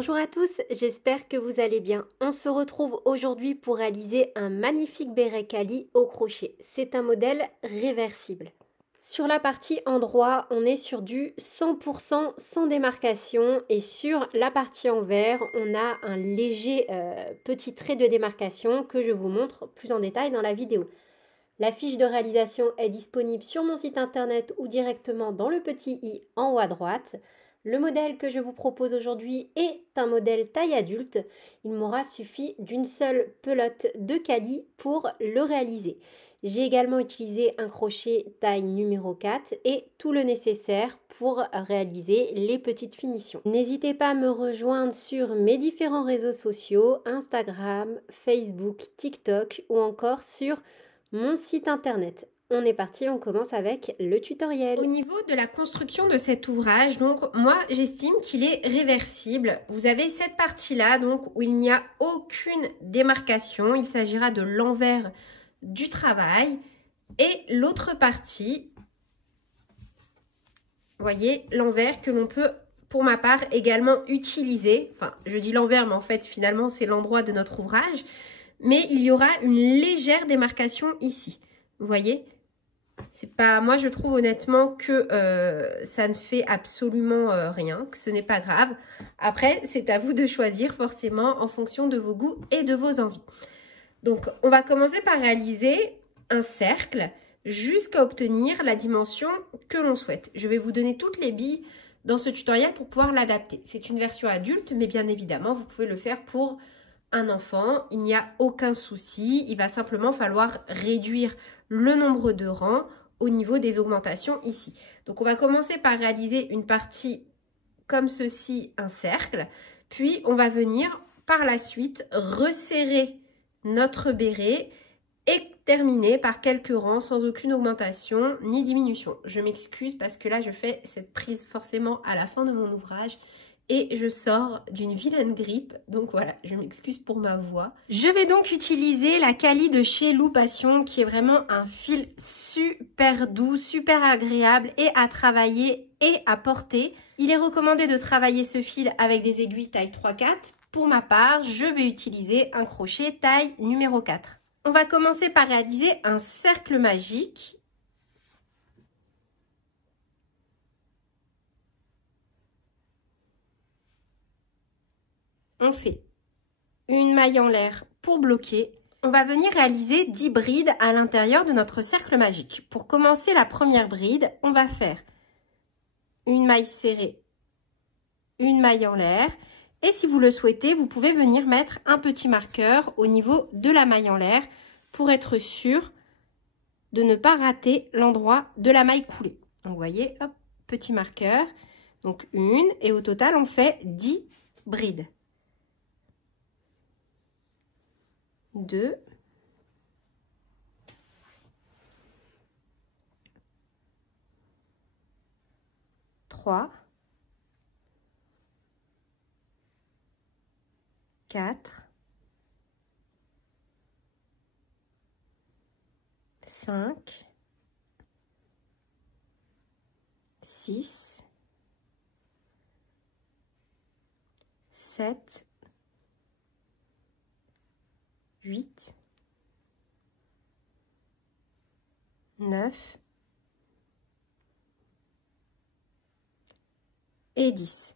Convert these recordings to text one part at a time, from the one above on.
Bonjour à tous, j'espère que vous allez bien. On se retrouve aujourd'hui pour réaliser un magnifique béret Cali au crochet. C'est un modèle réversible. Sur la partie endroit, on est sur du 100% sans démarcation et sur la partie envers, on a un léger petit trait de démarcation que je vous montre plus en détail dans la vidéo. La fiche de réalisation est disponible sur mon site internet ou directement dans le petit i en haut à droite. Le modèle que je vous propose aujourd'hui est un modèle taille adulte. Il m'aura suffi d'une seule pelote de Cali pour le réaliser. J'ai également utilisé un crochet taille numéro 4 et tout le nécessaire pour réaliser les petites finitions. N'hésitez pas à me rejoindre sur mes différents réseaux sociaux, Instagram, Facebook, TikTok ou encore sur mon site internet. On est parti, on commence avec le tutoriel. Au niveau de la construction de cet ouvrage, donc moi j'estime qu'il est réversible. Vous avez cette partie-là donc où il n'y a aucune démarcation. Il s'agira de l'envers du travail. Et l'autre partie, vous voyez, l'envers que l'on peut, pour ma part, également utiliser. Enfin, je dis l'envers, mais en fait, finalement, c'est l'endroit de notre ouvrage. Mais il y aura une légère démarcation ici. Vous voyez ? C'est pas, moi je trouve honnêtement que ça ne fait absolument rien, que ce n'est pas grave. Après, c'est à vous de choisir forcément en fonction de vos goûts et de vos envies. Donc, on va commencer par réaliser un cercle jusqu'à obtenir la dimension que l'on souhaite. Je vais vous donner toutes les billes dans ce tutoriel pour pouvoir l'adapter. C'est une version adulte, mais bien évidemment, vous pouvez le faire pour un enfant, il n'y a aucun souci, il va simplement falloir réduire le nombre de rangs au niveau des augmentations ici. Donc on va commencer par réaliser une partie comme ceci, un cercle, puis on va venir par la suite resserrer notre béret et terminer par quelques rangs sans aucune augmentation ni diminution. Je m'excuse parce que là je fais cette prise forcément à la fin de mon ouvrage. Et je sors d'une vilaine grippe, donc voilà, je m'excuse pour ma voix. Je vais donc utiliser la Cali de chez Lou Passion, qui est vraiment un fil super doux, super agréable et à travailler et à porter. Il est recommandé de travailler ce fil avec des aiguilles taille 3/4. Pour ma part, je vais utiliser un crochet taille numéro 4. On va commencer par réaliser un cercle magique. On fait une maille en l'air pour bloquer. On va venir réaliser 10 brides à l'intérieur de notre cercle magique. Pour commencer la première bride, on va faire une maille serrée, une maille en l'air. Et si vous le souhaitez, vous pouvez venir mettre un petit marqueur au niveau de la maille en l'air pour être sûr de ne pas rater l'endroit de la maille coulée. Donc vous voyez, hop, petit marqueur. Donc une, et au total, on fait 10 brides. 2, 3, 4, 5, 6, 7, 8, 9 et 10.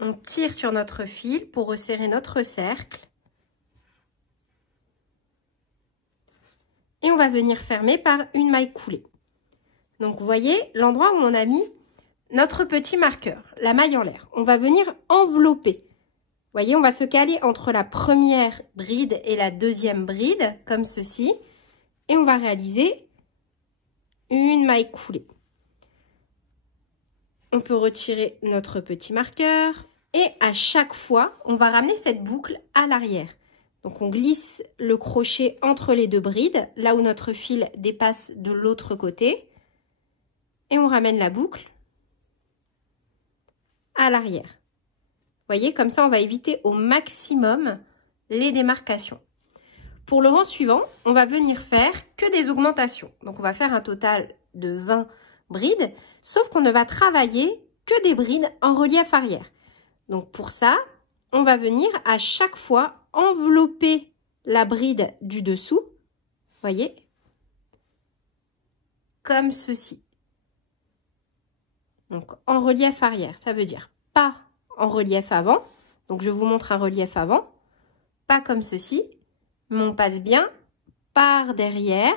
On tire sur notre fil pour resserrer notre cercle. Et on va venir fermer par une maille coulée. Donc vous voyez l'endroit où on a mis notre petit marqueur, la maille en l'air. On va venir envelopper. Vous voyez, on va se caler entre la première bride et la deuxième bride, comme ceci. Et on va réaliser une maille coulée. On peut retirer notre petit marqueur. Et à chaque fois, on va ramener cette boucle à l'arrière. Donc on glisse le crochet entre les deux brides, là où notre fil dépasse de l'autre côté. Et on ramène la boucle à l'arrière. Vous voyez, comme ça, on va éviter au maximum les démarcations. Pour le rang suivant, on va venir faire que des augmentations. Donc, on va faire un total de 20 brides, sauf qu'on ne va travailler que des brides en relief arrière. Donc, pour ça, on va venir à chaque fois envelopper la bride du dessous, voyez, comme ceci. Donc en relief arrière, ça veut dire pas en relief avant. Donc je vous montre un relief avant, pas comme ceci, mais on passe bien par derrière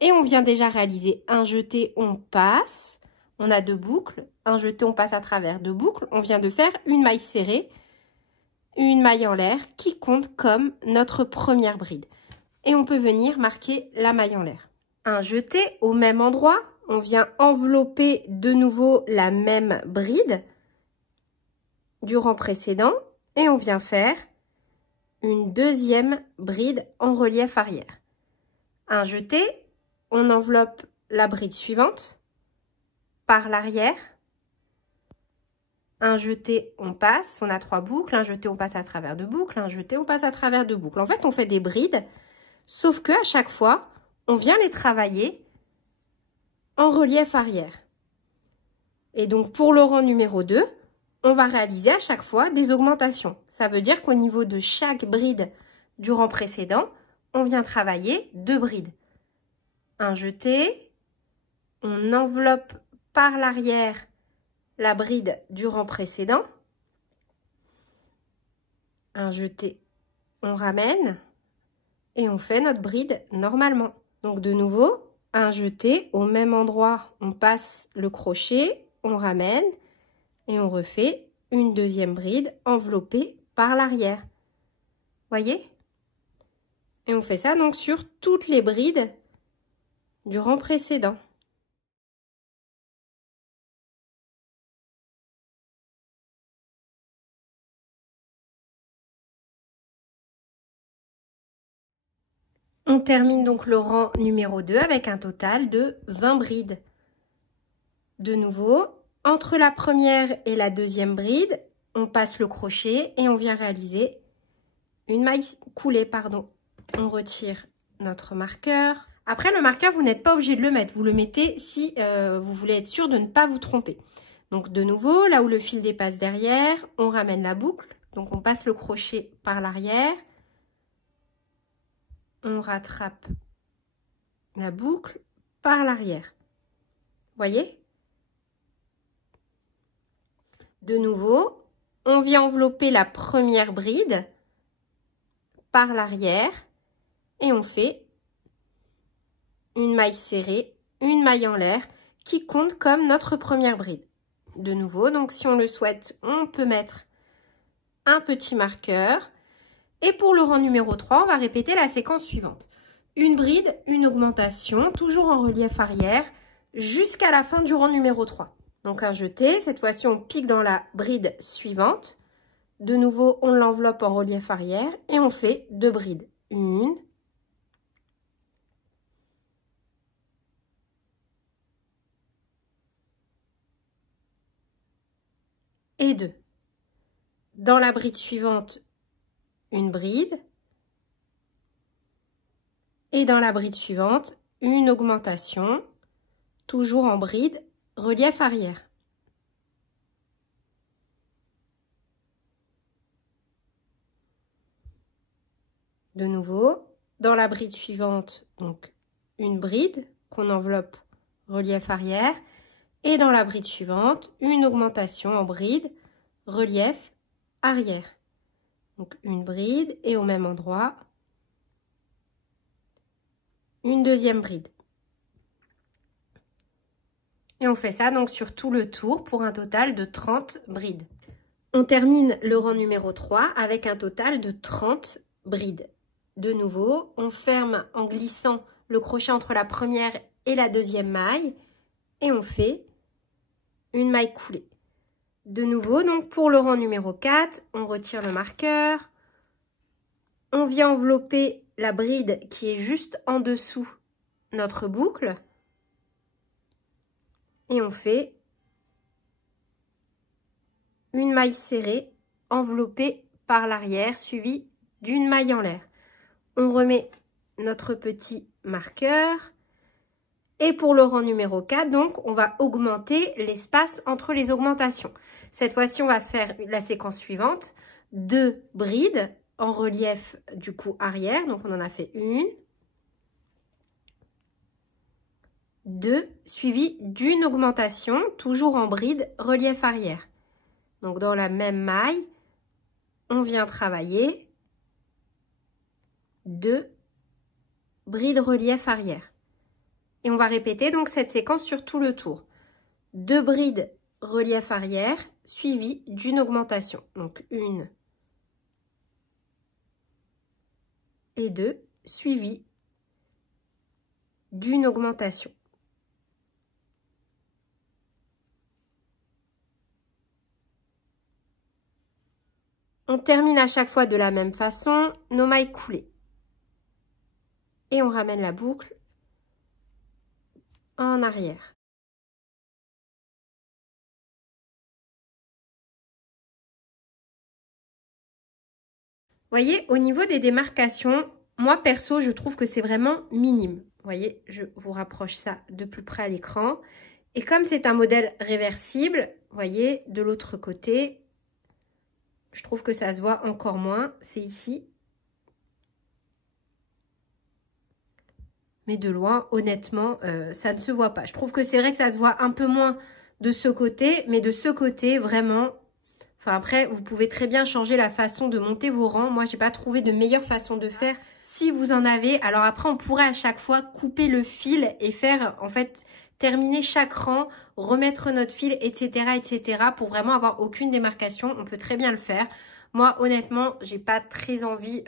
et on vient déjà réaliser un jeté, on passe. On a 2 boucles, un jeté, on passe à travers 2 boucles. On vient de faire une maille serrée, une maille en l'air qui compte comme notre première bride. Et on peut venir marquer la maille en l'air. Un jeté au même endroit, on vient envelopper de nouveau la même bride du rang précédent et on vient faire une deuxième bride en relief arrière. Un jeté, on enveloppe la bride suivante par l'arrière. Un jeté, on passe, on a 3 boucles, un jeté, on passe à travers 2 boucles, un jeté, on passe à travers 2 boucles. En fait, on fait des brides, sauf que à chaque fois, on vient les travailler en relief arrière. Et donc, pour le rang numéro 2, on va réaliser à chaque fois des augmentations. Ça veut dire qu'au niveau de chaque bride du rang précédent, on vient travailler 2 brides. Un jeté, on enveloppe par l'arrière la bride du rang précédent. Un jeté, on ramène et on fait notre bride normalement. Donc de nouveau, un jeté, au même endroit, on passe le crochet, on ramène et on refait une deuxième bride enveloppée par l'arrière. Voyez? Et on fait ça donc sur toutes les brides du rang précédent. On termine donc le rang numéro 2 avec un total de 20 brides. De nouveau, entre la première et la deuxième bride, on passe le crochet et on vient réaliser une maille coulée, pardon. On retire notre marqueur. Après, le marqueur, vous n'êtes pas obligé de le mettre. Vous le mettez si vous voulez être sûr de ne pas vous tromper. Donc, de nouveau, là où le fil dépasse derrière, on ramène la boucle. Donc, on passe le crochet par l'arrière. On rattrape la boucle par l'arrière. Voyez? De nouveau, on vient envelopper la première bride par l'arrière et on fait une maille serrée, une maille en l'air qui compte comme notre première bride. De nouveau, donc si on le souhaite, on peut mettre un petit marqueur. Et pour le rang numéro 3, on va répéter la séquence suivante. Une bride, une augmentation, toujours en relief arrière, jusqu'à la fin du rang numéro 3. Donc un jeté, cette fois-ci on pique dans la bride suivante. De nouveau, on l'enveloppe en relief arrière et on fait 2 brides. Une. Et 2. Dans la bride suivante, une bride. Et dans la bride suivante, une augmentation, toujours en bride, relief arrière. De nouveau, dans la bride suivante, donc une bride qu'on enveloppe relief arrière. Et dans la bride suivante, une augmentation en bride, relief arrière. Donc une bride et au même endroit, une deuxième bride. Et on fait ça donc sur tout le tour pour un total de 30 brides. On termine le rang numéro 3 avec un total de 30 brides. De nouveau, on ferme en glissant le crochet entre la première et la deuxième maille et on fait une maille coulée. De nouveau, donc pour le rang numéro 4, on retire le marqueur. On vient envelopper la bride qui est juste en dessous notre boucle. Et on fait une maille serrée enveloppée par l'arrière, suivie d'une maille en l'air. On remet notre petit marqueur. Et pour le rang numéro 4, donc, on va augmenter l'espace entre les augmentations. Cette fois-ci, on va faire la séquence suivante. 2 brides en relief du cou arrière. Donc, on en a fait 1, 2, suivi d'une augmentation, toujours en bride, relief arrière. Donc, dans la même maille, on vient travailler 2 brides relief arrière. Et on va répéter donc cette séquence sur tout le tour. 2 brides relief arrière, suivi d'une augmentation. Donc, 1 et 2, suivi d'une augmentation. On termine à chaque fois de la même façon, nos mailles coulées. Et on ramène la boucle en arrière. Voyez, au niveau des démarcations, moi perso, je trouve que c'est vraiment minime. Vous voyez, je vous rapproche ça de plus près à l'écran. Et comme c'est un modèle réversible, vous voyez, de l'autre côté, je trouve que ça se voit encore moins. C'est ici. Mais de loin, honnêtement, ça ne se voit pas. Je trouve que c'est vrai que ça se voit un peu moins de ce côté, mais de ce côté, vraiment... Enfin, après, vous pouvez très bien changer la façon de monter vos rangs. Moi, j'ai pas trouvé de meilleure façon de faire. Si vous en avez, alors après, on pourrait à chaque fois couper le fil et faire, en fait, terminer chaque rang, remettre notre fil, etc., etc., pour vraiment avoir aucune démarcation. On peut très bien le faire. Moi, honnêtement, j'ai pas très envie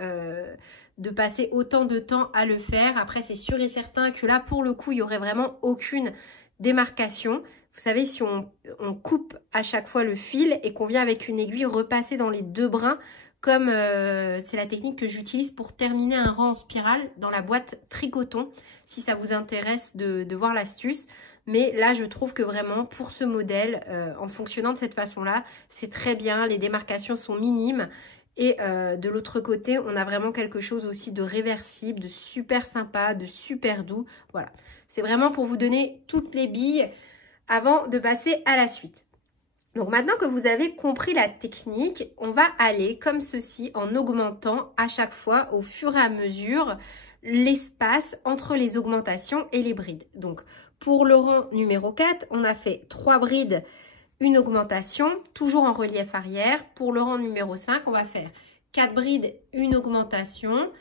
de passer autant de temps à le faire. Après, c'est sûr et certain que là, pour le coup, il y aurait vraiment aucune démarcation. Vous savez, si on coupe à chaque fois le fil et qu'on vient avec une aiguille repasser dans les 2 brins, comme c'est la technique que j'utilise pour terminer un rang en spirale dans la boîte Tricoton, si ça vous intéresse de voir l'astuce. Mais là, je trouve que vraiment, pour ce modèle, en fonctionnant de cette façon-là, c'est très bien. Les démarcations sont minimes. Et de l'autre côté, on a vraiment quelque chose aussi de réversible, de super sympa, de super doux. Voilà, c'est vraiment pour vous donner toutes les billes avant de passer à la suite. Donc maintenant que vous avez compris la technique, on va aller comme ceci en augmentant à chaque fois au fur et à mesure l'espace entre les augmentations et les brides. Donc pour le rang numéro 4, on a fait 3 brides, une augmentation, toujours en relief arrière. Pour le rang numéro 5, on va faire 4 brides, une augmentation,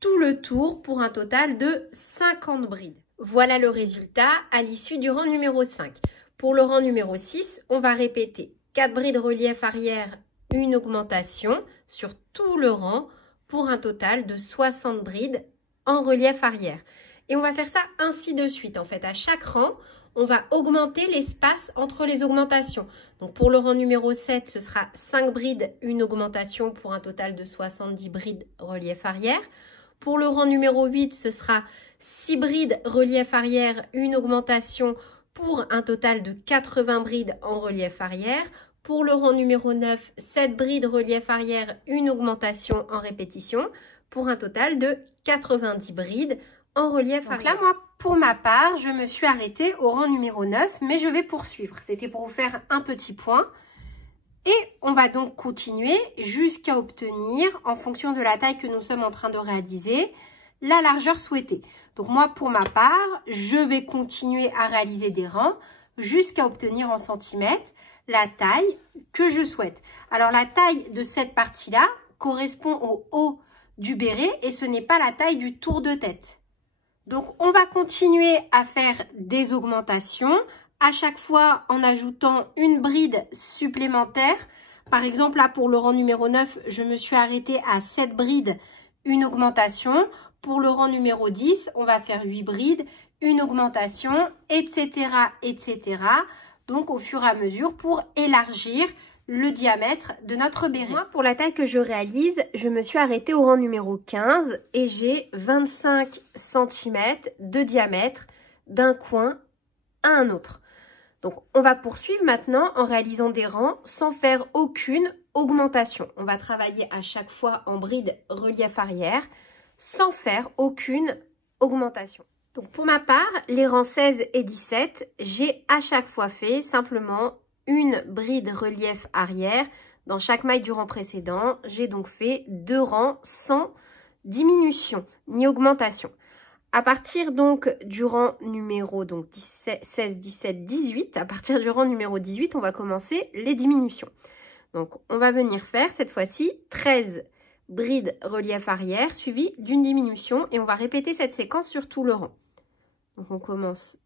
tout le tour pour un total de 50 brides. Voilà le résultat à l'issue du rang numéro 5. Pour le rang numéro 6, on va répéter 4 brides relief arrière, une augmentation sur tout le rang pour un total de 60 brides en relief arrière. Et on va faire ça ainsi de suite. En fait, à chaque rang, on va augmenter l'espace entre les augmentations. Donc pour le rang numéro 7, ce sera 5 brides, une augmentation pour un total de 70 brides relief arrière. Pour le rang numéro 8, ce sera 6 brides relief arrière, une augmentation pour un total de 80 brides en relief arrière. Pour le rang numéro 9, 7 brides relief arrière, une augmentation en répétition pour un total de 90 brides en relief arrière. Donc là, moi, pour ma part, je me suis arrêtée au rang numéro 9, mais je vais poursuivre. C'était pour vous faire un petit point. Et on va donc continuer jusqu'à obtenir, en fonction de la taille que nous sommes en train de réaliser, la largeur souhaitée. Donc moi, pour ma part, je vais continuer à réaliser des rangs jusqu'à obtenir en centimètres la taille que je souhaite. Alors la taille de cette partie-là correspond au haut du béret et ce n'est pas la taille du tour de tête. Donc on va continuer à faire des augmentations, à chaque fois en ajoutant une bride supplémentaire. Par exemple, là pour le rang numéro 9, je me suis arrêtée à 7 brides, une augmentation. Pour le rang numéro 10, on va faire 8 brides, une augmentation, etc., etc. Donc au fur et à mesure pour élargir le diamètre de notre béret. Moi, pour la taille que je réalise, je me suis arrêtée au rang numéro 15 et j'ai 25 cm de diamètre d'un coin à un autre. Donc, on va poursuivre maintenant en réalisant des rangs sans faire aucune augmentation. On va travailler à chaque fois en bride relief arrière sans faire aucune augmentation. Donc, pour ma part, les rangs 16 et 17, j'ai à chaque fois fait simplement une bride relief arrière dans chaque maille du rang précédent. J'ai donc fait 2 rangs sans diminution ni augmentation. À partir donc du rang numéro 16, 17, 18, à partir du rang numéro 18, on va commencer les diminutions. Donc on va venir faire cette fois-ci 13 brides relief arrière suivies d'une diminution et on va répéter cette séquence sur tout le rang. Donc on commence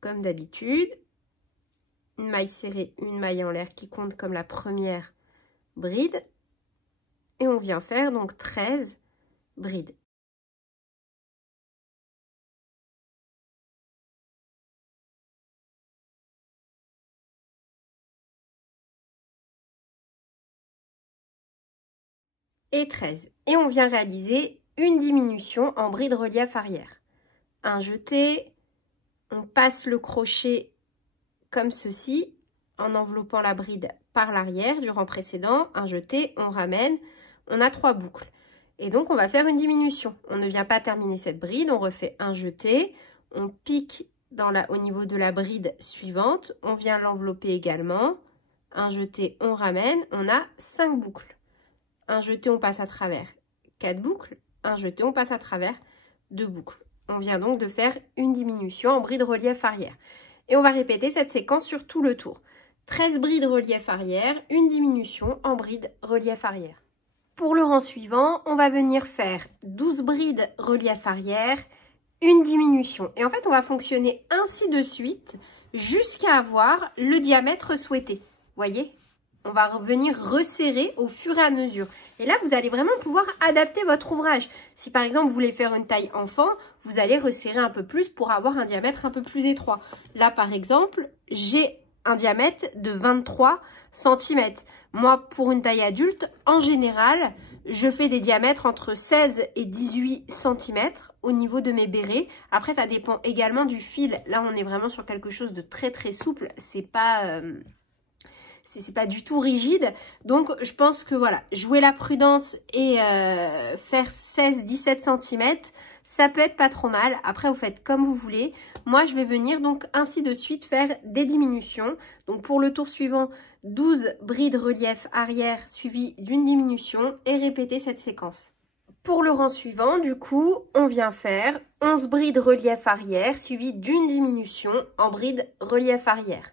comme d'habitude, une maille serrée, une maille en l'air qui compte comme la première bride et on vient faire donc 13 brides. Et 13. Et on vient réaliser une diminution en bride relief arrière. Un jeté, on passe le crochet comme ceci, en enveloppant la bride par l'arrière du rang précédent, un jeté, on ramène, on a 3 boucles. Et donc on va faire une diminution. On ne vient pas terminer cette bride, on refait un jeté, on pique au niveau de la bride suivante, on vient l'envelopper également, un jeté, on ramène, on a 5 boucles. Un jeté, on passe à travers 4 boucles, un jeté, on passe à travers 2 boucles. On vient donc de faire une diminution en bride relief arrière. Et on va répéter cette séquence sur tout le tour. 13 brides relief arrière, une diminution en bride relief arrière. Pour le rang suivant, on va venir faire 12 brides relief arrière, une diminution. Et en fait, on va fonctionner ainsi de suite jusqu'à avoir le diamètre souhaité. Voyez ? On va venir resserrer au fur et à mesure. Et là, vous allez vraiment pouvoir adapter votre ouvrage. Si par exemple, vous voulez faire une taille enfant, vous allez resserrer un peu plus pour avoir un diamètre un peu plus étroit. Là, par exemple, j'ai un diamètre de 23 cm. Moi, pour une taille adulte, en général, je fais des diamètres entre 16 et 18 cm au niveau de mes bérets. Après, ça dépend également du fil. Là, on est vraiment sur quelque chose de très très souple. C'est pas du tout rigide. Donc, je pense que voilà, jouer la prudence et faire 16-17 cm, ça peut être pas trop mal. Après, vous faites comme vous voulez. Moi, je vais venir donc ainsi de suite faire des diminutions. Donc, pour le tour suivant, 12 brides relief arrière suivies d'une diminution et répéter cette séquence. Pour le rang suivant, du coup, on vient faire 11 brides relief arrière suivies d'une diminution en bride relief arrière.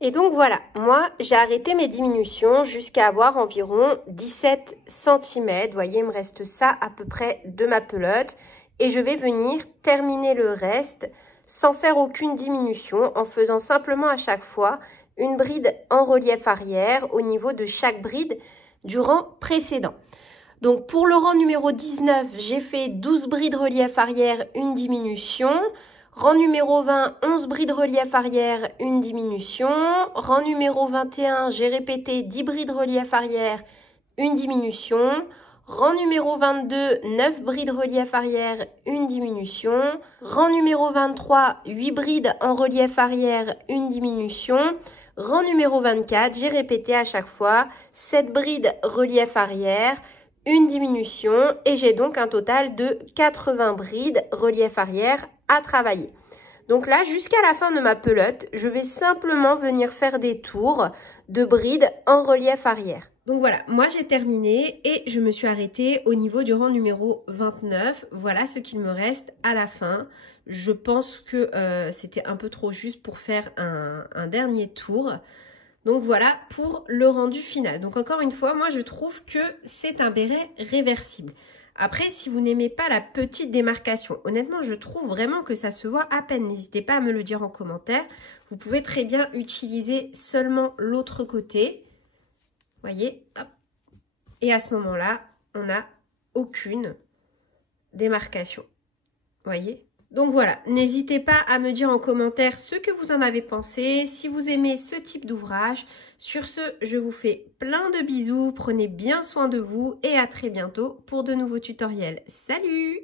Et donc voilà, moi j'ai arrêté mes diminutions jusqu'à avoir environ 17 cm. Vous voyez, il me reste ça à peu près de ma pelote. Et je vais venir terminer le reste sans faire aucune diminution, en faisant simplement à chaque fois une bride en relief arrière au niveau de chaque bride du rang précédent. Donc pour le rang numéro 19, j'ai fait 12 brides relief arrière, une diminution. Rang numéro 20, 11 brides relief arrière, une diminution. Rang numéro 21, j'ai répété 10 brides relief arrière, une diminution. Rang numéro 22, 9 brides relief arrière, une diminution. Rang numéro 23, 8 brides en relief arrière, une diminution. Rang numéro 24, j'ai répété à chaque fois 7 brides relief arrière, une diminution. Et j'ai donc un total de 80 brides relief arrière à travailler. Donc là, jusqu'à la fin de ma pelote, je vais simplement venir faire des tours de brides en relief arrière. Donc voilà, moi j'ai terminé et je me suis arrêtée au niveau du rang numéro 29. Voilà ce qu'il me reste à la fin. Je pense que c'était un peu trop juste pour faire un dernier tour. Donc voilà pour le rendu final. Donc encore une fois, moi je trouve que c'est un béret réversible. Après, si vous n'aimez pas la petite démarcation, honnêtement, je trouve vraiment que ça se voit à peine. N'hésitez pas à me le dire en commentaire. Vous pouvez très bien utiliser seulement l'autre côté. Voyez, hop. Et à ce moment-là, on n'a aucune démarcation. Voyez? Donc voilà, n'hésitez pas à me dire en commentaire ce que vous en avez pensé, si vous aimez ce type d'ouvrage. Sur ce, je vous fais plein de bisous, prenez bien soin de vous et à très bientôt pour de nouveaux tutoriels. Salut!